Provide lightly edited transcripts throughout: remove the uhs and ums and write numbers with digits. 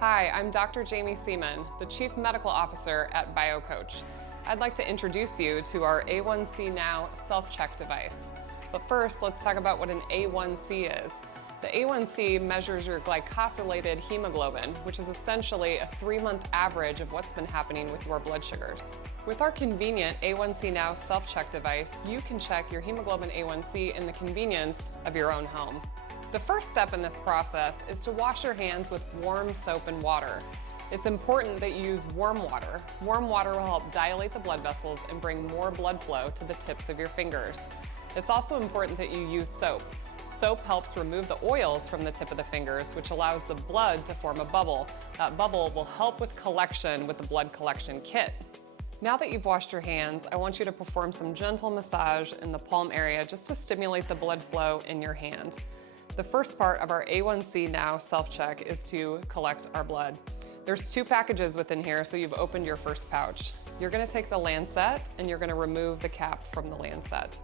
Hi, I'm Dr. Jamie Seaman, the Chief Medical Officer at BioCoach. I'd like to introduce you to our A1C Now Self Check device. But first, let's talk about what an A1C is. The A1C measures your glycosylated hemoglobin, which is essentially a 3-month average of what's been happening with your blood sugars. With our convenient A1C Now Self Check device, you can check your hemoglobin A1C in the convenience of your own home. The first step in this process is to wash your hands with warm soap and water. It's important that you use warm water. Warm water will help dilate the blood vessels and bring more blood flow to the tips of your fingers. It's also important that you use soap. Soap helps remove the oils from the tip of the fingers, which allows the blood to form a bubble. That bubble will help with collection with the blood collection kit. Now that you've washed your hands, I want you to perform some gentle massage in the palm area just to stimulate the blood flow in your hand. The first part of our A1C Now Self Check is to collect our blood. There's 2 packages within here, so you've opened your first pouch. You're gonna take the lancet and you're gonna remove the cap from the lancet.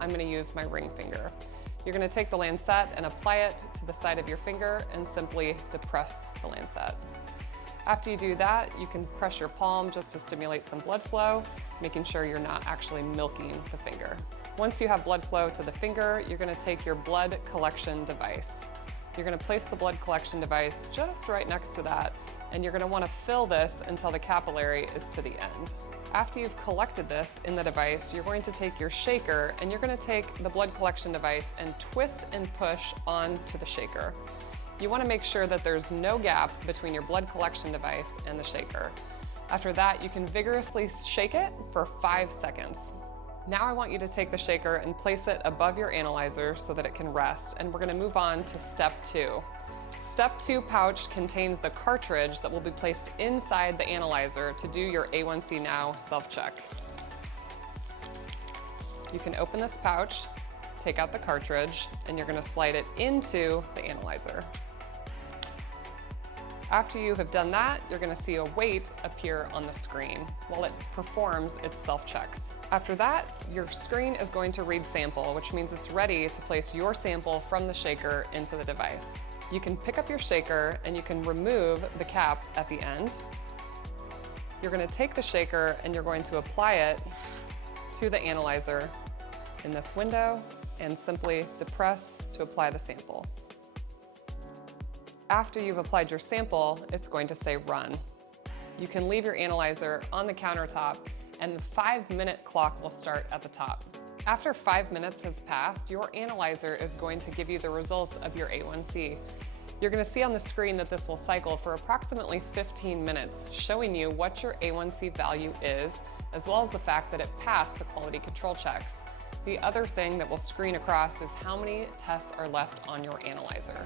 I'm gonna use my ring finger. You're gonna take the lancet and apply it to the side of your finger and simply depress the lancet. After you do that, you can press your palm just to stimulate some blood flow, making sure you're not actually milking the finger. Once you have blood flow to the finger, you're gonna take your blood collection device. You're gonna place the blood collection device just right next to that, and you're gonna wanna fill this until the capillary is to the end. After you've collected this in the device, you're going to take your shaker and you're gonna take the blood collection device and twist and push onto the shaker. You wanna make sure that there's no gap between your blood collection device and the shaker. After that, you can vigorously shake it for 5 seconds. Now I want you to take the shaker and place it above your analyzer so that it can rest, and we're gonna move on to step 2. Step 2 pouch contains the cartridge that will be placed inside the analyzer to do your A1C Now Self Check. You can open this pouch, take out the cartridge, and you're gonna slide it into the analyzer. After you have done that, you're gonna see a weight appear on the screen while it performs its self-checks. After that, your screen is going to read sample, which means it's ready to place your sample from the shaker into the device. You can pick up your shaker and you can remove the cap at the end. You're gonna take the shaker and you're going to apply it to the analyzer in this window and simply depress to apply the sample. After you've applied your sample, it's going to say run. You can leave your analyzer on the countertop and the 5-minute clock will start at the top. After 5 minutes has passed, your analyzer is going to give you the results of your A1C. You're gonna see on the screen that this will cycle for approximately 15 minutes, showing you what your A1C value is, as well as the fact that it passed the quality control checks. The other thing that will screen across is how many tests are left on your analyzer.